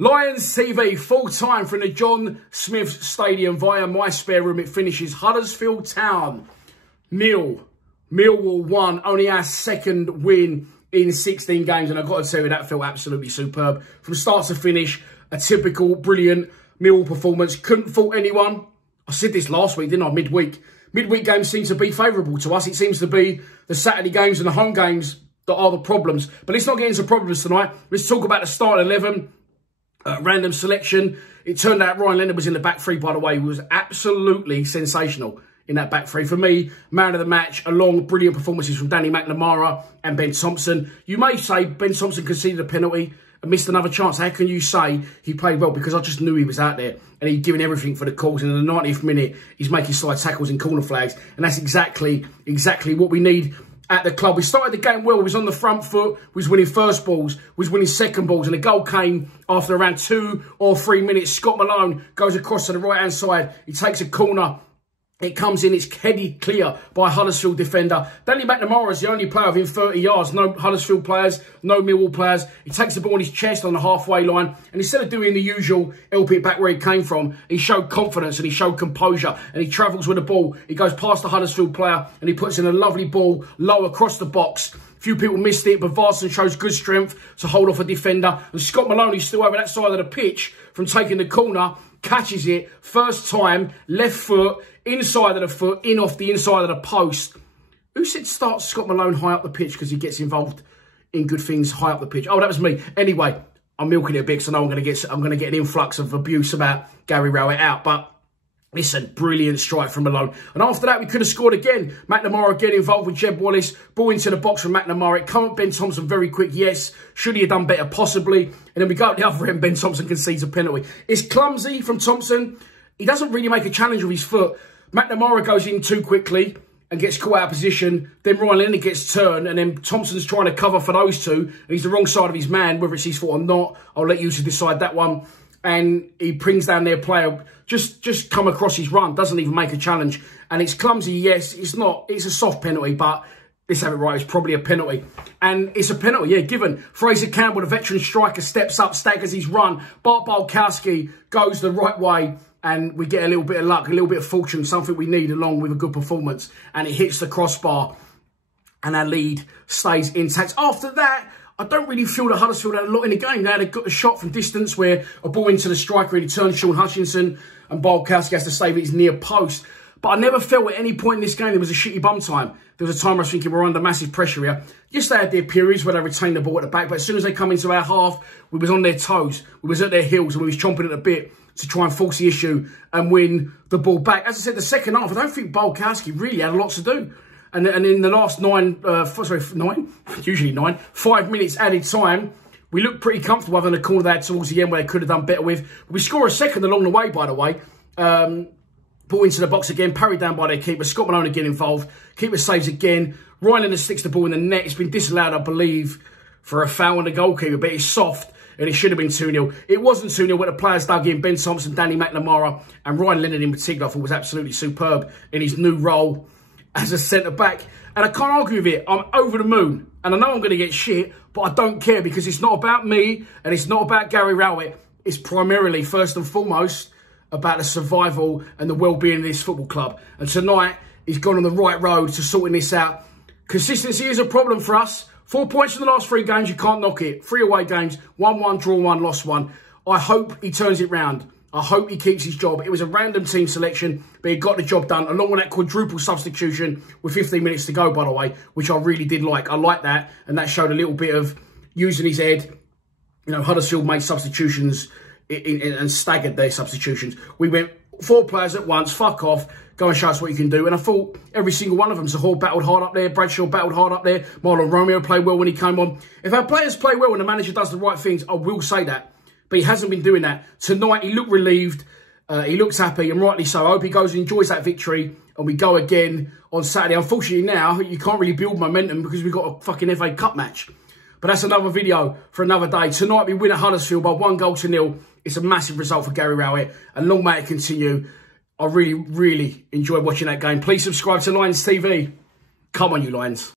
Lions TV, full time from the John Smith Stadium via my spare room. It finishes Huddersfield Town 0, Millwall 1. Only our second win in 16 games. And I've got to tell you, that felt absolutely superb. From start to finish, a typical brilliant Millwall performance. Couldn't fault anyone. I said this last week, didn't I? Midweek. Midweek games seem to be favourable to us. It seems to be the Saturday games and the home games that are the problems. But let's not get into problems tonight. Let's talk about the starting 11. Random selection. It turned out Ryan Leonard was in the back three, by the way. He was absolutely sensational in that back three. For me, man of the match, along brilliant performances from Danny McNamara and Ben Thompson. You may say Ben Thompson conceded a penalty and missed another chance. How can you say he played well? Because I just knew he was out there and he'd given everything for the cause. And in the 90th minute, he's making slide tackles and corner flags. And that's exactly what we need at the club. We started the game well. We was on the front foot. We was winning first balls. We was winning second balls. And the goal came after around 2 or 3 minutes. Scott Malone goes across to the right-hand side. He takes a corner. It comes in. It's headed clear by a Huddersfield defender. Danny McNamara is the only player within 30 yards. No Huddersfield players, no Millwall players. He takes the ball on his chest on the halfway line. And instead of doing the usual help it back where he came from, he showed confidence and he showed composure. And he travels with the ball. He goes past the Huddersfield player and he puts in a lovely ball low across the box. Few people missed it, but Varson shows good strength to hold off a defender. And Scott Malone, who's still over that side of the pitch from taking the corner, catches it, first time, left foot, inside of the foot, in off the inside of the post. Who said start Scott Malone high up the pitch because he gets involved in good things high up the pitch? Oh, that was me. Anyway, I'm milking it a bit because I know I'm going to get an influx of abuse about Gary Rowett out, but listen, brilliant strike from Malone. And after that, we could have scored again. McNamara again involved with Jeb Wallace. Ball into the box from McNamara. It come up Ben Thompson very quick, yes. Should he have done better? Possibly. And then we go at the other end. Ben Thompson concedes a penalty. It's clumsy from Thompson. He doesn't really make a challenge with his foot. McNamara goes in too quickly and gets caught out of position. Then Ryan Leonard gets turned. And then Thompson's trying to cover for those two. And he's the wrong side of his man, whether it's his foot or not. I'll let you to decide that one. And he brings down their player, just come across his run, doesn't even make a challenge. And it's clumsy, yes, it's not, it's a soft penalty, but let's have it right, it's probably a penalty. And it's a penalty, yeah, given. Fraser Campbell, the veteran striker, steps up, staggers his run. Bart Bulkowski goes the right way, and we get a little bit of luck, a little bit of fortune, something we need along with a good performance. And it hits the crossbar, and our lead stays intact. After that, I don't really feel that Huddersfield had a lot in the game. They had a shot from distance where a ball into the striker and he turns Sean Hutchinson and Bulkowski has to save it his near post. But I never felt at any point in this game there was a shitty bum time. There was a time where I was thinking we're under massive pressure here. Yes, they had their periods where they retained the ball at the back, but as soon as they come into our half, we was on their toes. We was at their heels and we was chomping at the bit to try and force the issue and win the ball back. As I said, the second half, I don't think Bulkowski really had a lot to do. And in the last 5 minutes added time, we looked pretty comfortable other than the corner they had towards the end where they could have done better with. We score a second along the way, by the way. Ball into the box again, parried down by their keeper. Scott Malone again involved. Keeper saves again. Ryan Leonard sticks the ball in the net. It's been disallowed, I believe, for a foul on the goalkeeper, but it's soft and it should have been 2-0. It wasn't 2-0, but the players dug in. Ben Thompson, Danny McNamara and Ryan Leonard in particular, I thought was absolutely superb in his new role as a centre-back. And I can't argue with it. I'm over the moon. And I know I'm going to get shit, but I don't care because it's not about me and it's not about Gary Rowett. It's primarily, first and foremost, about the survival and the well-being of this football club. And tonight, he's gone on the right road to sorting this out. Consistency is a problem for us. 4 points in the last 3 games, you can't knock it. 3 away games, 1-1, draw 1, lost 1. I hope he turns it round. I hope he keeps his job. It was a random team selection, but he got the job done, along with that quadruple substitution with 15 minutes to go, by the way, which I really did like. I like that, and that showed a little bit of using his head. You know, Huddersfield made substitutions and staggered their substitutions. We went 4 players at once, fuck off, go and show us what you can do. And I thought every single one of them, Zahor battled hard up there, Bradshaw battled hard up there, Marlon Romeo played well when he came on. If our players play well and the manager does the right things, I will say that. But he hasn't been doing that. Tonight, he looked relieved. He looks happy, and rightly so. I hope he goes and enjoys that victory, and we go again on Saturday. Unfortunately, now, you can't really build momentum because we've got a fucking FA Cup match. But that's another video for another day. Tonight, we win at Huddersfield by 1-0. It's a massive result for Gary Rowett, and long may it continue. I really, really enjoyed watching that game. Please subscribe to Lions TV. Come on, you Lions.